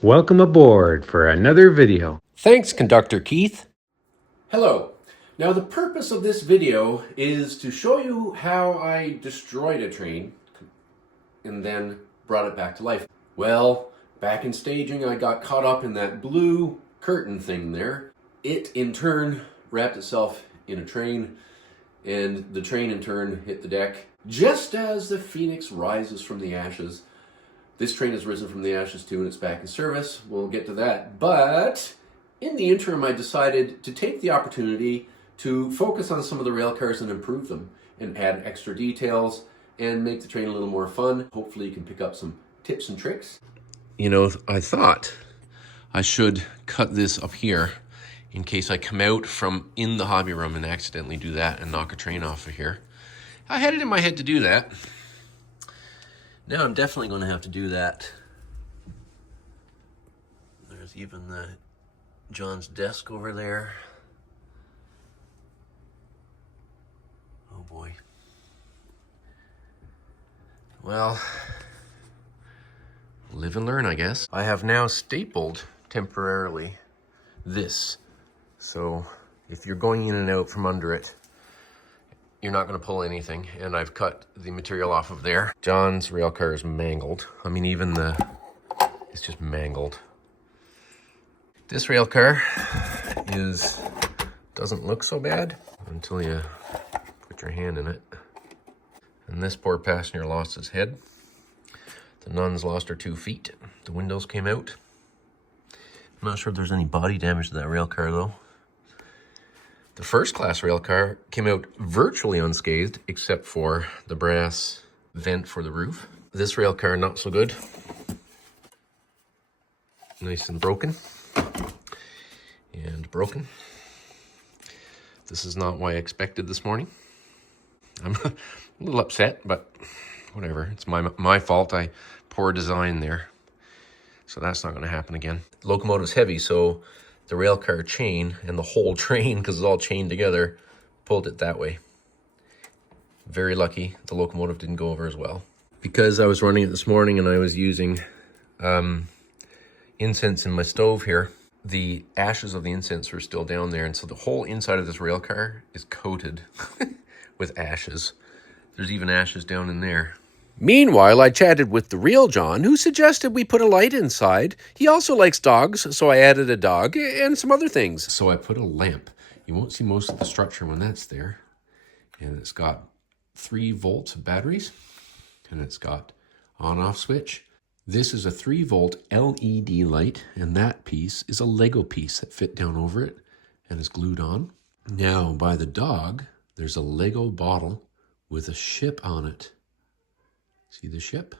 Welcome aboard for another video. Thanks, Conductor Keith. Hello. Now the purpose of this video is to show you how I destroyed a train and then brought it back to life. Well, back in staging I got caught up in that blue curtain thing there. It in turn wrapped itself in a train and the train in turn hit the deck. Just as the phoenix rises from the ashes, this train has risen from the ashes too and it's back in service. We'll get to that. But in the interim, I decided to take the opportunity to focus on some of the rail cars and improve them and add extra details and make the train a little more fun. Hopefully you can pick up some tips and tricks. You know, I thought I should cut this up here in case I come out from in the hobby room and accidentally do that and knock a train off of here. I had it in my head to do that. Now I'm definitely going to have to do that. There's even John's desk over there. Oh boy. Well, live and learn, I guess. I have now stapled temporarily this. So if you're going in and out from under it, you're not going to pull anything. And I've cut the material off of there. John's rail car is mangled. I mean, even it's just mangled. This rail car doesn't look so bad until you put your hand in it. And this poor passenger lost his head. The nun's lost her 2 feet. The windows came out. I'm not sure if there's any body damage to that rail car though. The first class rail car came out virtually unscathed except for the brass vent for the roof. This rail car, not so good. Nice and broken. And broken. This is not what I expected this morning. I'm a little upset, but whatever. It's my fault. Poor design there. So that's not going to happen again. The locomotive's heavy, so the rail car chain and the whole train, because it's all chained together, pulled it that way. Very lucky the locomotive didn't go over as well. Because I was running it this morning and I was using incense in my stove here, the ashes of the incense were still down there, and so the whole inside of this rail car is coated with ashes. There's even ashes down in there. Meanwhile, I chatted with the real John, who suggested we put a light inside. He also likes dogs, so I added a dog and some other things. So I put a lamp. You won't see most of the structure when that's there. And it's got 3 volts of batteries, and it's got on-off switch. This is a 3-volt LED light, and that piece is a Lego piece that fit down over it and is glued on. Now, by the dog, there's a Lego bottle with a ship on it. See the ship?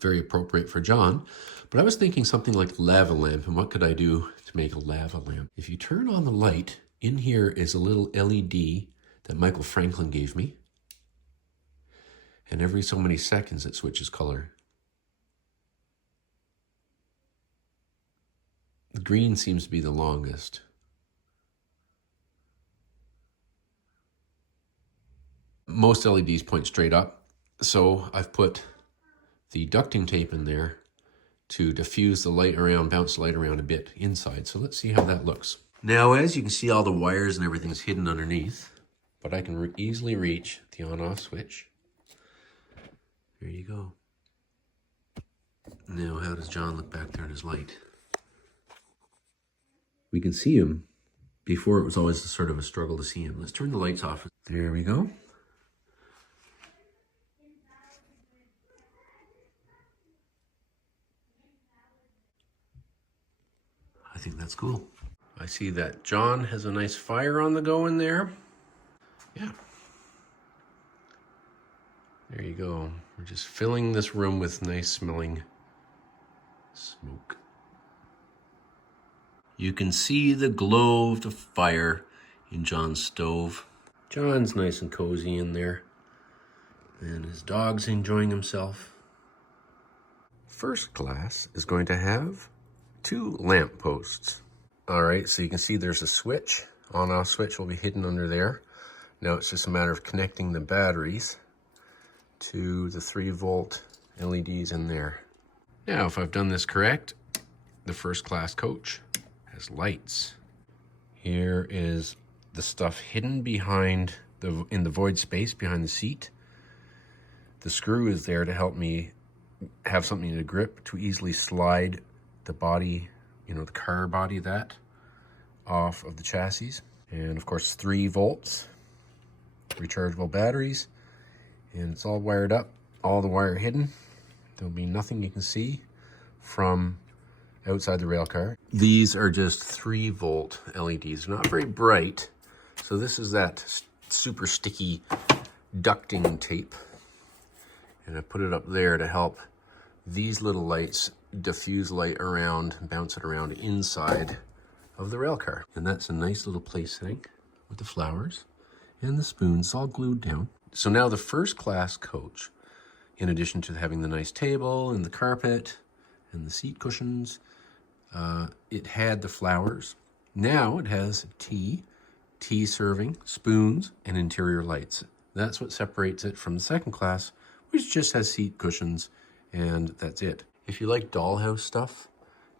Very appropriate for John. But I was thinking something like lava lamp, and what could I do to make a lava lamp? If you turn on the light, in here is a little LED that Michael Franklin gave me. And every so many seconds it switches color. The green seems to be the longest. Most LEDs point straight up, so I've put the ducting tape in there to diffuse the light around, bounce the light around a bit inside. So let's see how that looks. Now, as you can see, all the wires and everything's hidden underneath, but I can easily reach the on-off switch. There you go. Now, how does John look back there in his light? We can see him. Before, it was always sort of a struggle to see him. Let's turn the lights off. There we go. I think that's cool. I see that John has a nice fire on the go in there. Yeah. There you go. We're just filling this room with nice smelling smoke. You can see the glow of the fire in John's stove. John's nice and cozy in there. And his dog's enjoying himself. First class is going to have 2 lamp posts. All right, so you can see there's a switch. On-off switch will be hidden under there. Now it's just a matter of connecting the batteries to the 3-volt LEDs in there. Now, if I've done this correct, the first class coach has lights. Here is the stuff hidden behind in the void space behind the seat. The screw is there to help me have something to grip to easily slide the body, the car body, that off of the chassis. And of course 3 volts, rechargeable batteries, and it's all wired up, all the wire hidden. There'll be nothing you can see from outside the rail car. These are just 3 volt LEDs, they're not very bright. So this is that super sticky ducting tape. And I put it up there to help these little lights diffuse light around, bounce it around inside of the rail car. And that's a nice little place setting with the flowers and the spoons all glued down. So now the first class coach, in addition to having the nice table and the carpet and the seat cushions, it had the flowers. Now it has tea serving, spoons, and interior lights. That's what separates it from the second class, which just has seat cushions, and that's it. If you like dollhouse stuff,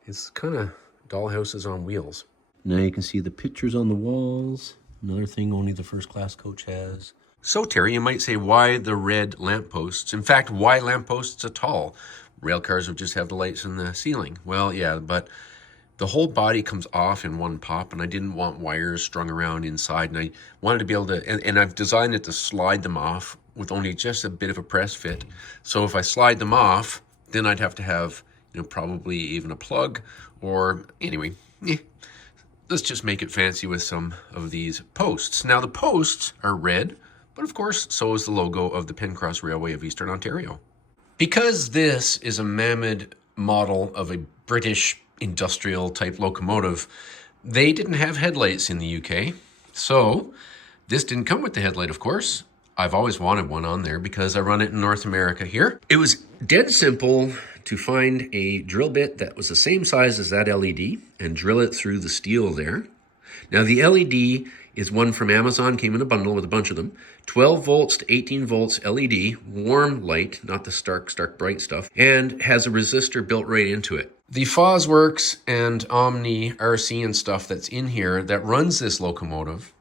it's kind of dollhouses on wheels. Now you can see the pictures on the walls. Another thing only the first class coach has. So Terry, you might say, why the red lampposts? In fact, why lampposts at all? Rail cars would just have the lights in the ceiling. Well, yeah, but the whole body comes off in one pop, and I didn't want wires strung around inside, and I wanted to be able to, and I've designed it to slide them off with only just a bit of a press fit. So if I slide them off, then I'd have to have, probably even a plug, or anyway, let's just make it fancy with some of these posts. Now the posts are red, but of course, so is the logo of the Pencross Railway of Eastern Ontario. Because this is a Mammoth model of a British industrial type locomotive, they didn't have headlights in the UK. So this didn't come with the headlight, of course. I've always wanted one on there because I run it in North America here. It was dead simple to find a drill bit that was the same size as that LED and drill it through the steel there. Now the LED is one from Amazon, came in a bundle with a bunch of them. 12 volts to 18 volts LED, warm light, not the stark bright stuff, and has a resistor built right into it. The Fosworks and Omni RC and stuff that's in here that runs this locomotive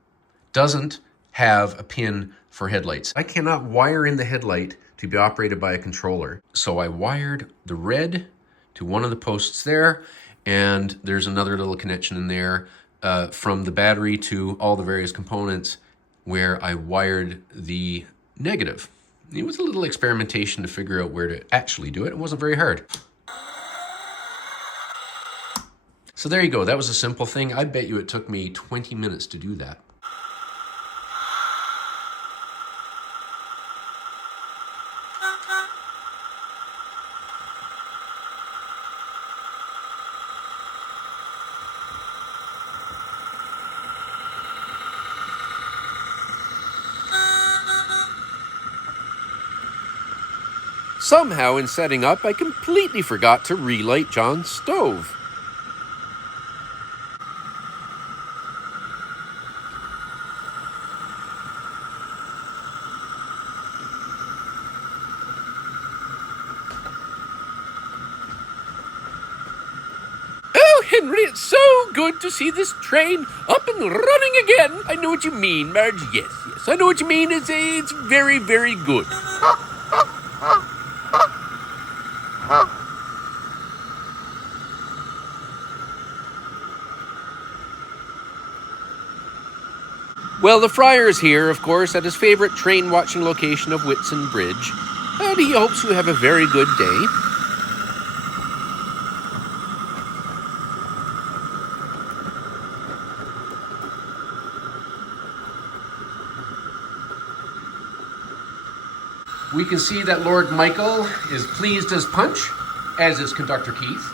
doesn't have a pin for headlights. I cannot wire in the headlight to be operated by a controller. So I wired the red to one of the posts there, and there's another little connection in there from the battery to all the various components where I wired the negative. It was a little experimentation to figure out where to actually do it. It wasn't very hard. So there you go. That was a simple thing. I bet you it took me 20 minutes to do that. Somehow in setting up, I completely forgot to relight John's stove. Oh, Henry, it's so good to see this train up and running again. I know what you mean, Marge. Yes, I know what you mean. It's very, very good. Well, the Friar is here, of course, at his favorite train-watching location of Whitsun Bridge, and he hopes you have a very good day. We can see that Lord Michael is pleased as punch, as is Conductor Keith.